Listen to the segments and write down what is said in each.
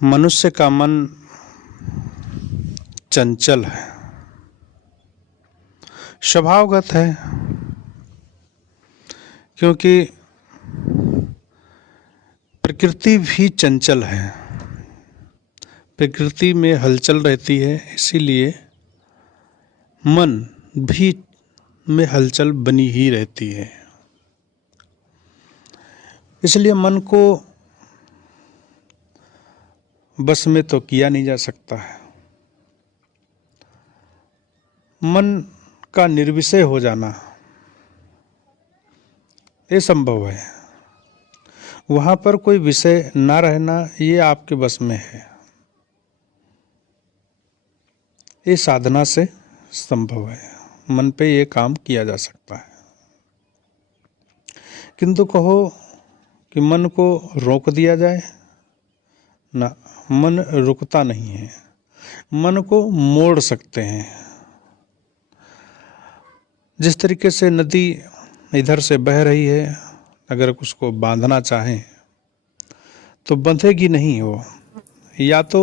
मनुष्य का मन चंचल है, स्वभावगत है, क्योंकि प्रकृति भी चंचल है। प्रकृति में हलचल रहती है, इसीलिए मन भी में हलचल बनी ही रहती है। इसलिए मन को बस में तो किया नहीं जा सकता है। मन का निर्विषय हो जाना ये संभव है। वहाँ पर कोई विषय ना रहना ये आपके बस में है। ये साधना से संभव है, मन पे ये काम किया जा सकता है। किंतु कहो कि मन को रोक दिया जाए ना, मन रुकता नहीं है। मन को मोड़ सकते हैं। जिस तरीके से नदी इधर से बह रही है, अगर उसको बांधना चाहें तो बंधेगी नहीं। वो या तो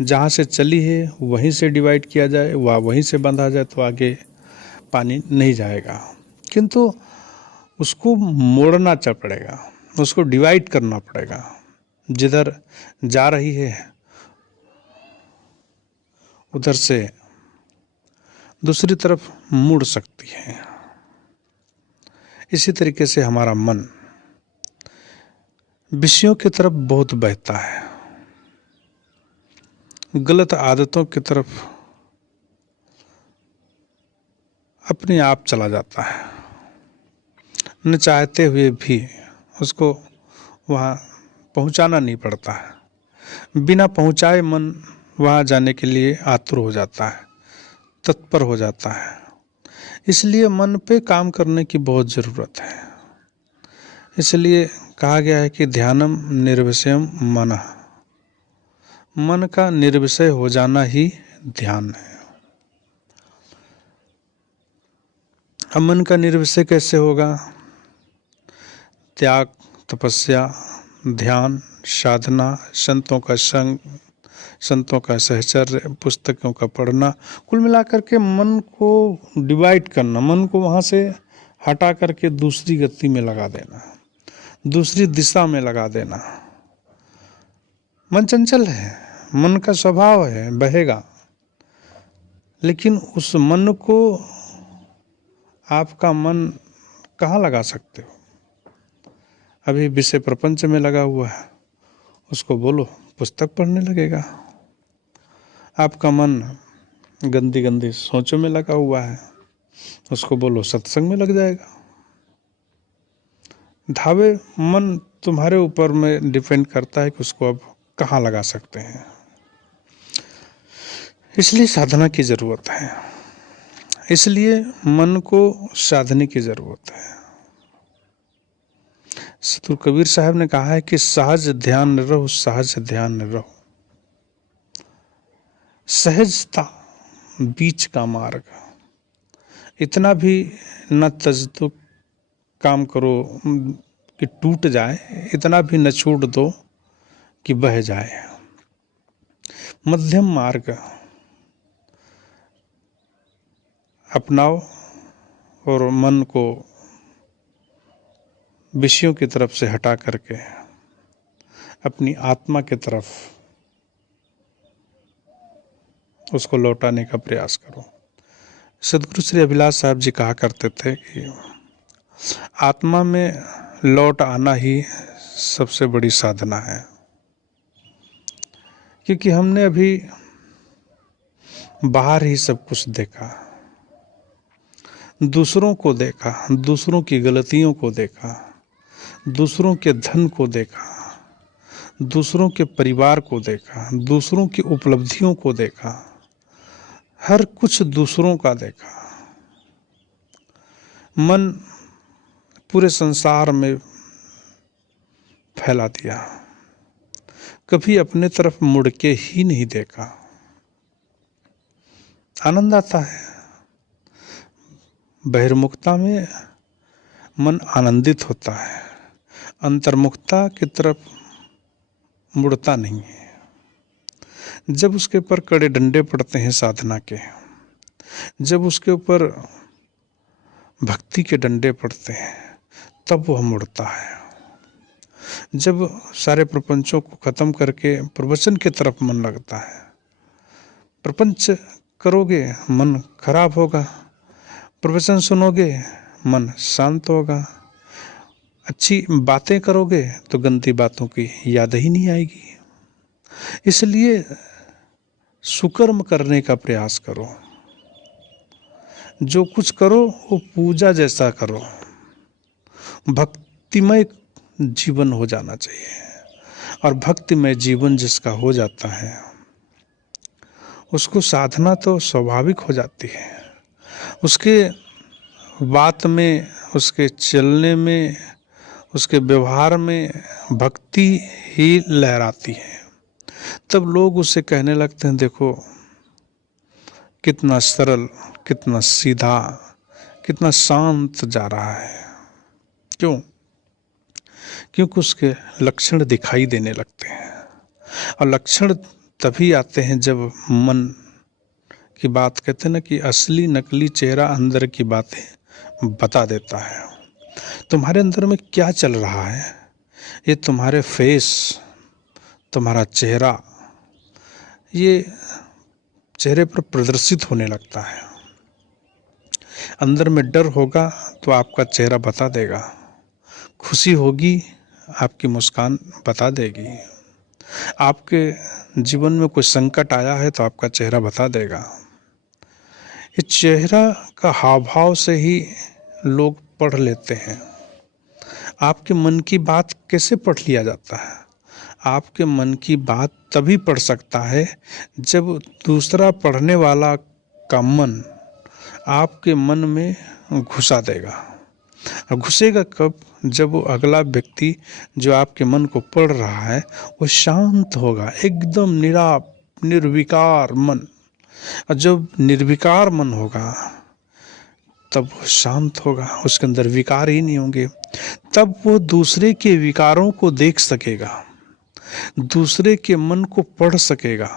जहाँ से चली है वहीं से डिवाइड किया जाए, वहीं से बांधा जाए तो आगे पानी नहीं जाएगा। किंतु उसको मोड़ना पड़ेगा, उसको डिवाइड करना पड़ेगा। जिधर जा रही है उधर से दूसरी तरफ मुड़ सकती है। इसी तरीके से हमारा मन विषयों की तरफ बहुत बहता है, गलत आदतों की तरफ अपने आप चला जाता है। न चाहते हुए भी उसको वहाँ पहुँचाना नहीं पड़ता है। बिना पहुँचाए मन वहाँ जाने के लिए आतुर हो जाता है, तत्पर हो जाता है। इसलिए मन पे काम करने की बहुत ज़रूरत है। इसलिए कहा गया है कि ध्यानम निर्विषयम मनः, मन का निर्विषय हो जाना ही ध्यान है। अब मन का निर्विषय कैसे होगा? त्याग, तपस्या, ध्यान, साधना, संतों का संग, संतों का सहचर्य, पुस्तकों का पढ़ना, कुल मिलाकर के मन को डिवाइड करना, मन को वहाँ से हटा करके दूसरी गति में लगा देना, दूसरी दिशा में लगा देना। मन चंचल है, मन का स्वभाव है, बहेगा। लेकिन उस मन को आपका मन कहाँ लगा सकते हो? अभी विषय प्रपंच में लगा हुआ है, उसको बोलो पुस्तक पढ़ने लगेगा। आपका मन गंदी गंदी सोचों में लगा हुआ है, उसको बोलो सत्संग में लग जाएगा। धावे मन तुम्हारे ऊपर में डिपेंड करता है कि उसको अब कहाँ लगा सकते हैं। इसलिए साधना की जरूरत है, इसलिए मन को साधने की जरूरत है। सतगुरु कबीर साहब ने कहा है कि सहज ध्यान रहो, सहज ध्यान रहो। सहजता बीच का मार्ग, इतना भी न तजदो काम करो कि टूट जाए, इतना भी न छूट दो कि बह जाए। मध्यम मार्ग अपनाओ और मन को विषयों की तरफ से हटा करके अपनी आत्मा की तरफ उसको लौटाने का प्रयास करो। सदगुरु श्री अभिलाष साहब जी कहा करते थे कि आत्मा में लौट आना ही सबसे बड़ी साधना है। क्योंकि हमने अभी बाहर ही सब कुछ देखा, दूसरों को देखा, दूसरों की गलतियों को देखा, दूसरों के धन को देखा, दूसरों के परिवार को देखा, दूसरों की उपलब्धियों को देखा, हर कुछ दूसरों का देखा। मन पूरे संसार में फैला दिया, कभी अपने तरफ मुड़ के ही नहीं देखा। आनंद आता है बहिर्मुखता में, मन आनंदित होता है, अंतर्मुखता की तरफ मुड़ता नहीं है। जब उसके ऊपर कड़े डंडे पड़ते हैं साधना के, जब उसके ऊपर भक्ति के डंडे पड़ते हैं, तब वह मुड़ता है। जब सारे प्रपंचों को खत्म करके प्रवचन की तरफ मन लगता है, प्रपंच करोगे मन खराब होगा, प्रवचन सुनोगे मन शांत होगा, अच्छी बातें करोगे तो गंदी बातों की याद ही नहीं आएगी। इसलिए सुकर्म करने का प्रयास करो, जो कुछ करो वो पूजा जैसा करो, भक्तिमय जीवन हो जाना चाहिए। और भक्तिमय जीवन जिसका हो जाता है उसको साधना तो स्वाभाविक हो जाती है, उसके बात में, उसके चलने में, उसके व्यवहार में भक्ति ही लहराती है। तब लोग उससे कहने लगते हैं, देखो कितना सरल, कितना सीधा, कितना शांत जा रहा है। क्यों? क्योंकि उसके लक्षण दिखाई देने लगते हैं। और लक्षण तभी आते हैं जब मन की बात, कहते हैं ना कि असली नकली चेहरा अंदर की बातें बता देता है। तुम्हारे अंदर में क्या चल रहा है ये तुम्हारे फेस, तुम्हारा चेहरा, ये चेहरे पर प्रदर्शित होने लगता है। अंदर में डर होगा तो आपका चेहरा बता देगा, खुशी होगी आपकी मुस्कान बता देगी, आपके जीवन में कोई संकट आया है तो आपका चेहरा बता देगा। ये चेहरा का हाव भाव से ही लोग पढ़ लेते हैं। आपके मन की बात कैसे पढ़ लिया जाता है? आपके मन की बात तभी पढ़ सकता है जब दूसरा पढ़ने वाला का मन आपके मन में घुसा देगा। और घुसेगा कब? जब वो अगला व्यक्ति जो आपके मन को पढ़ रहा है वो शांत होगा, एकदम निर्विकार मन। और जब निर्विकार मन होगा तब वो शांत होगा, उसके अंदर विकार ही नहीं होंगे। तब वो दूसरे के विकारों को देख सकेगा, दूसरे के मन को पढ़ सकेगा।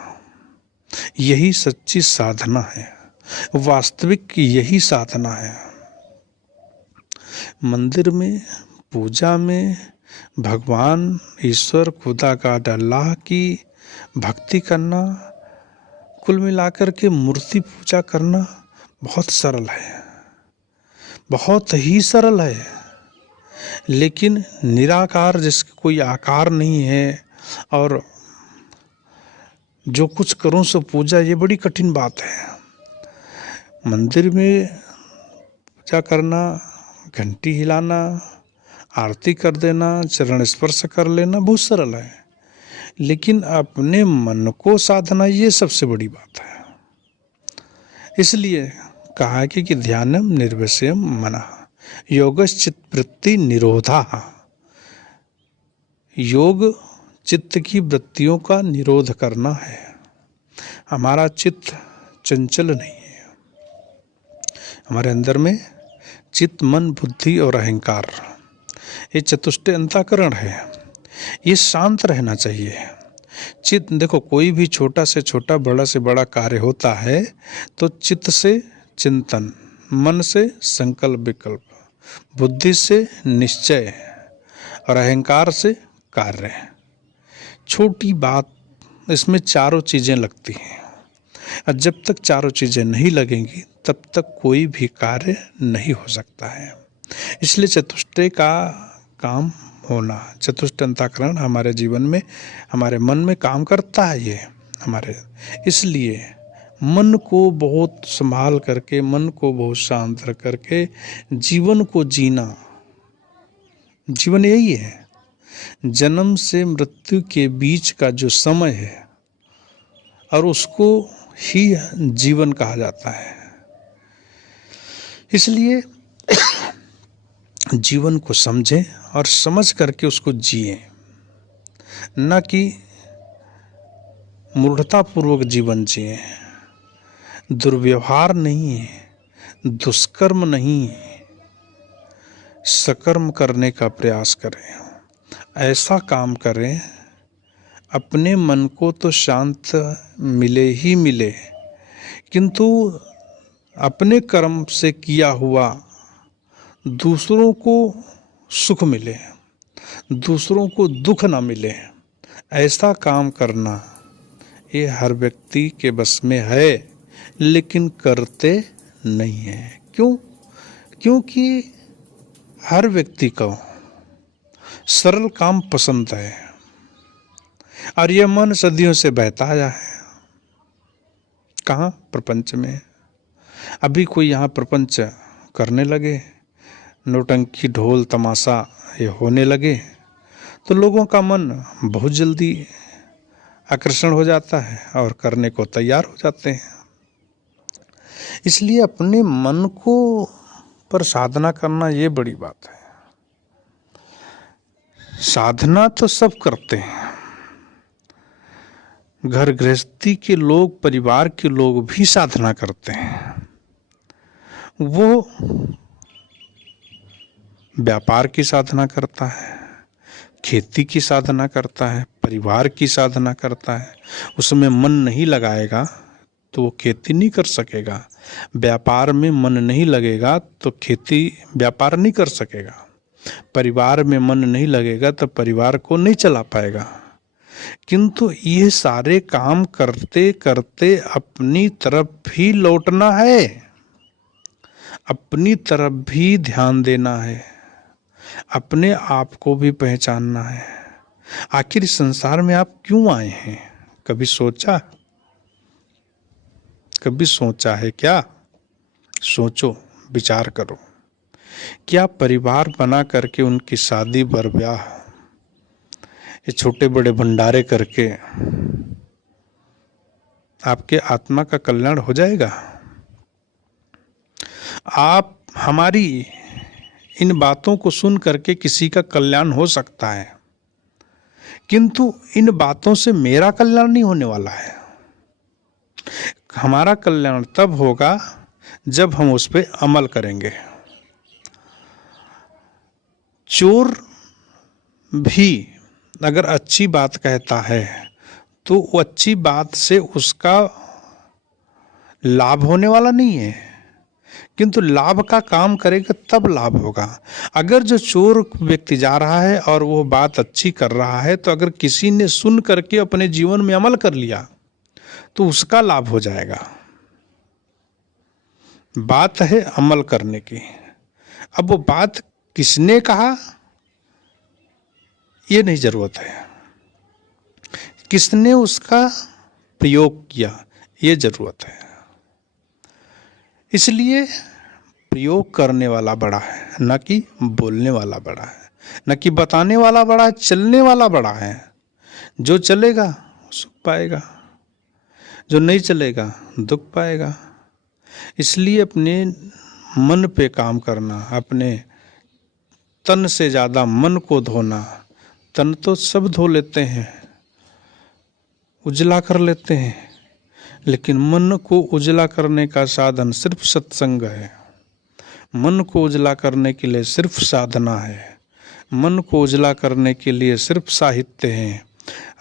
यही सच्ची साधना है, वास्तविक यही साधना है। मंदिर में, पूजा में भगवान, ईश्वर, खुदा का अल्लाह की भक्ति करना, कुल मिलाकर के मूर्ति पूजा करना बहुत सरल है, बहुत ही सरल है। लेकिन निराकार, जिसका कोई आकार नहीं है और जो कुछ करूं सो पूजा, ये बड़ी कठिन बात है। मंदिर में पूजा करना, घंटी हिलाना, आरती कर देना, चरण स्पर्श कर लेना बहुत सरल है। लेकिन अपने मन को साधना, ये सबसे बड़ी बात है। इसलिए कहा कि ध्यानम निर्विषयम मनः योगश्चित्तवृत्ति निरोधः। योग चित्त की वृत्तियों का निरोध करना है। हमारा चित्त चंचल नहीं है। हमारे अंदर में चित्त, मन, बुद्धि और अहंकार, ये चतुष्टय अंतःकरण है। ये शांत रहना चाहिए। चित्त, देखो कोई भी छोटा से छोटा, बड़ा से बड़ा कार्य होता है तो चित्त से चिंतन, मन से संकल्प विकल्प, बुद्धि से निश्चय और अहंकार से कार्य। छोटी बात, इसमें चारों चीज़ें लगती हैं। और जब तक चारों चीज़ें नहीं लगेंगी तब तक कोई भी कार्य नहीं हो सकता है। इसलिए चतुष्टय का काम होना, चतुष्टय अंतःकरण हमारे जीवन में, हमारे मन में काम करता है ये हमारे। इसलिए मन को बहुत संभाल करके, मन को बहुत शांत रख करके जीवन को जीना। जीवन यही है, जन्म से मृत्यु के बीच का जो समय है, और उसको ही जीवन कहा जाता है। इसलिए जीवन को समझें और समझ करके उसको जिएं, न कि मूढ़तापूर्वक जीवन जिएं। दुर्व्यवहार नहीं, दुष्कर्म नहीं, सकर्म करने का प्रयास करें। ऐसा काम करें, अपने मन को तो शांत मिले ही मिले, किंतु अपने कर्म से किया हुआ दूसरों को सुख मिले, दूसरों को दुख ना मिले, ऐसा काम करना ये हर व्यक्ति के बस में है, लेकिन करते नहीं हैं। क्यों? क्योंकि हर व्यक्ति को सरल काम पसंद है और यह मन सदियों से बहता आया है। कहाँ? प्रपंच में। अभी कोई यहाँ प्रपंच करने लगे, नौटंकी ढोल तमाशा ये होने लगे, तो लोगों का मन बहुत जल्दी आकर्षण हो जाता है और करने को तैयार हो जाते हैं। इसलिए अपने मन को पर साधना करना ये बड़ी बात है। साधना तो सब करते हैं, घर गृहस्थी के लोग, परिवार के लोग भी साधना करते हैं। वो व्यापार की साधना करता है, खेती की साधना करता है, परिवार की साधना करता है। उसमें मन नहीं लगाएगा तो वो खेती नहीं कर सकेगा। व्यापार में मन नहीं लगेगा तो खेती व्यापार नहीं कर सकेगा। परिवार में मन नहीं लगेगा तो परिवार को नहीं चला पाएगा। किंतु ये सारे काम करते करते अपनी तरफ भी लौटना है, अपनी तरफ भी ध्यान देना है, अपने आप को भी पहचानना है। आखिर इस संसार में आप क्यों आए हैं? कभी सोचा? कभी सोचा है क्या? सोचो, विचार करो। क्या परिवार बना करके उनकी शादी बरब्याह, ये छोटे बड़े भंडारे करके आपके आत्मा का कल्याण हो जाएगा? आप हमारी इन बातों को सुन करके किसी का कल्याण हो सकता है, किंतु इन बातों से मेरा कल्याण नहीं होने वाला है। हमारा कल्याण तब होगा जब हम उस पर अमल करेंगे। चोर भी अगर अच्छी बात कहता है तो वो अच्छी बात से उसका लाभ होने वाला नहीं है, किंतु लाभ का काम करेगा तब लाभ होगा। अगर जो चोर व्यक्ति जा रहा है और वो बात अच्छी कर रहा है, तो अगर किसी ने सुन करके अपने जीवन में अमल कर लिया तो उसका लाभ हो जाएगा। बात है अमल करने की। अब वो बात किसने कहा ये नहीं जरूरत है, किसने उसका प्रयोग किया ये जरूरत है। इसलिए प्रयोग करने वाला बड़ा है, न कि बोलने वाला बड़ा है, न कि बताने वाला बड़ा है, चलने वाला बड़ा है। जो चलेगा सुख पाएगा, जो नहीं चलेगा दुख पाएगा। इसलिए अपने मन पे काम करना, अपने तन से ज़्यादा मन को धोना। तन तो सब धो लेते हैं, उजला कर लेते हैं, लेकिन मन को उजला करने का साधन सिर्फ सत्संग है। मन को उजला करने के लिए सिर्फ साधना है। मन को उजला करने के लिए सिर्फ साहित्य है।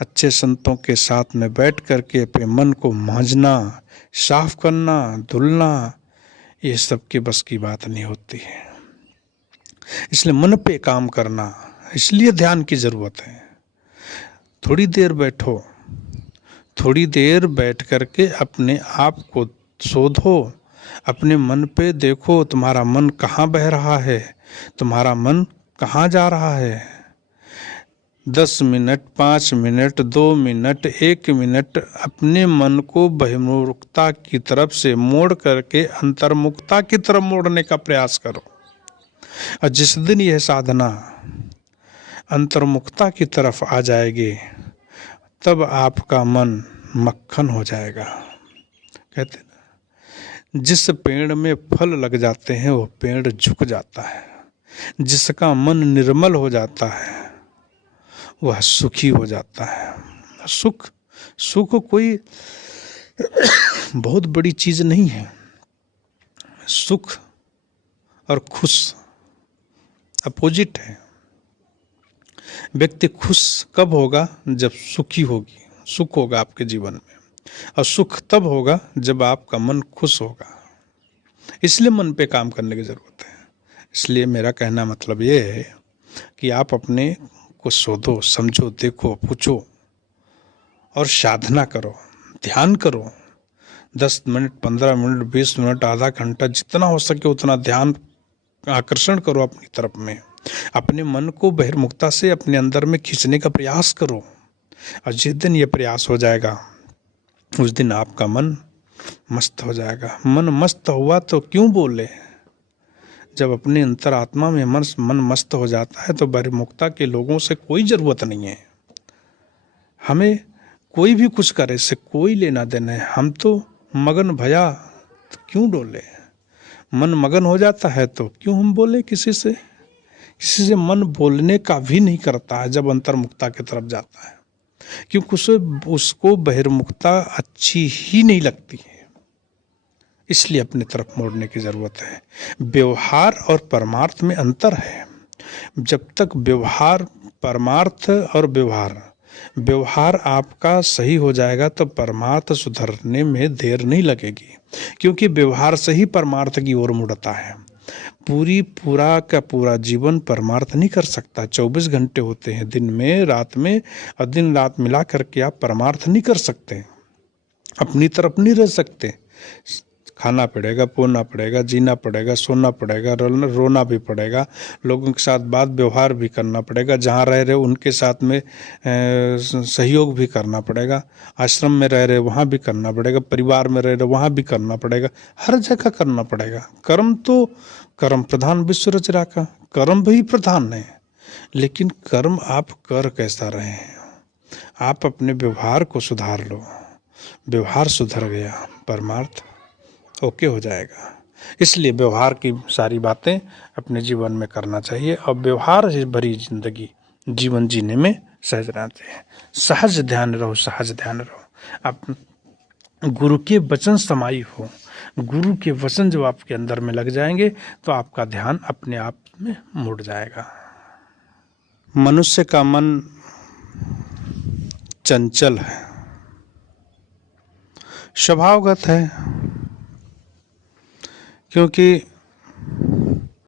अच्छे संतों के साथ में बैठ करके अपने मन को मांझना, साफ करना, धुलना, ये सब के बस की बात नहीं होती है। इसलिए मन पे काम करना, इसलिए ध्यान की जरूरत है। थोड़ी देर बैठो, थोड़ी देर बैठ करके अपने आप को शोधो, अपने मन पे देखो, तुम्हारा मन कहाँ बह रहा है, तुम्हारा मन कहाँ जा रहा है। 10 मिनट, 5 मिनट, 2 मिनट, 1 मिनट अपने मन को बहिर्मुखता की तरफ से मोड़ करके अंतर्मुखता की तरफ मोड़ने का प्रयास करो। और जिस दिन यह साधना अंतर्मुखता की तरफ आ जाएगी, तब आपका मन मक्खन हो जाएगा। कहते हैं जिस पेड़ में फल लग जाते हैं वो पेड़ झुक जाता है। जिसका मन निर्मल हो जाता है वह सुखी हो जाता है। सुख कोई बहुत बड़ी चीज नहीं है। सुख और खुश अपोजिट है। व्यक्ति खुश कब होगा? जब सुख होगा आपके जीवन में, और सुख तब होगा जब आपका मन खुश होगा। इसलिए मन पे काम करने की ज़रूरत है। इसलिए मेरा कहना मतलब ये है कि आप अपने को शोधो, समझो, देखो, पूछो और साधना करो, ध्यान करो। 10 मिनट, 15 मिनट, 20 मिनट, आधा घंटा, जितना हो सके उतना ध्यान आकर्षण करो अपनी तरफ में। अपने मन को बहिर्मुखता से अपने अंदर में खींचने का प्रयास करो, और जिस दिन ये प्रयास हो जाएगा उस दिन आपका मन मस्त हो जाएगा। मन मस्त हुआ तो क्यों बोले? जब अपने अंतरात्मा में मन मस्त हो जाता है तो बहिर्मुखता के लोगों से कोई ज़रूरत नहीं है। हमें कोई भी कुछ करे, इससे कोई लेना देना है। हम तो मगन भया तो क्यों डोले? मन मगन हो जाता है तो क्यों हम बोले किसी से? किसी से मन बोलने का भी नहीं करता है जब अंतर्मुखता की तरफ जाता है, क्योंकि उसको बहिर्मुखता अच्छी ही नहीं लगती है। इसलिए अपनी तरफ मोड़ने की ज़रूरत है। व्यवहार और परमार्थ में अंतर है। जब तक व्यवहार, परमार्थ और व्यवहार आपका सही हो जाएगा तो परमार्थ सुधरने में देर नहीं लगेगी, क्योंकि व्यवहार से ही परमार्थ की ओर मुड़ता है। पूरा का पूरा जीवन परमार्थ नहीं कर सकता। 24 घंटे होते हैं दिन में, रात में, और दिन रात मिला करके आप परमार्थ नहीं कर सकते, अपनी तरफ नहीं रह सकते। खाना पड़ेगा, बोना पड़ेगा, जीना पड़ेगा, सोना पड़ेगा, रोना भी पड़ेगा, लोगों के साथ बात व्यवहार भी करना पड़ेगा, जहाँ रह रहे उनके साथ में सहयोग भी करना पड़ेगा, आश्रम में रह रहे वहाँ भी करना पड़ेगा, परिवार में रह रहे वहाँ भी करना पड़ेगा, हर जगह करना पड़ेगा। कर्म प्रधान विश्व रचना का, कर्म भी प्रधान है, लेकिन कर्म आप कर कैसा रहे हैं? आप अपने व्यवहार को सुधार लो। व्यवहार सुधर गया, परमार्थ ओके हो जाएगा। इसलिए व्यवहार की सारी बातें अपने जीवन में करना चाहिए, और व्यवहार से भरी जिंदगी जीवन जीने में सहज रहते हैं। सहज ध्यान रहो, सहज ध्यान रहो। आप गुरु के वचन समाई हो। गुरु के वचन जब आपके अंदर में लग जाएंगे तो आपका ध्यान अपने आप में मुड़ जाएगा। मनुष्य का मन चंचल है, स्वभावगत है, क्योंकि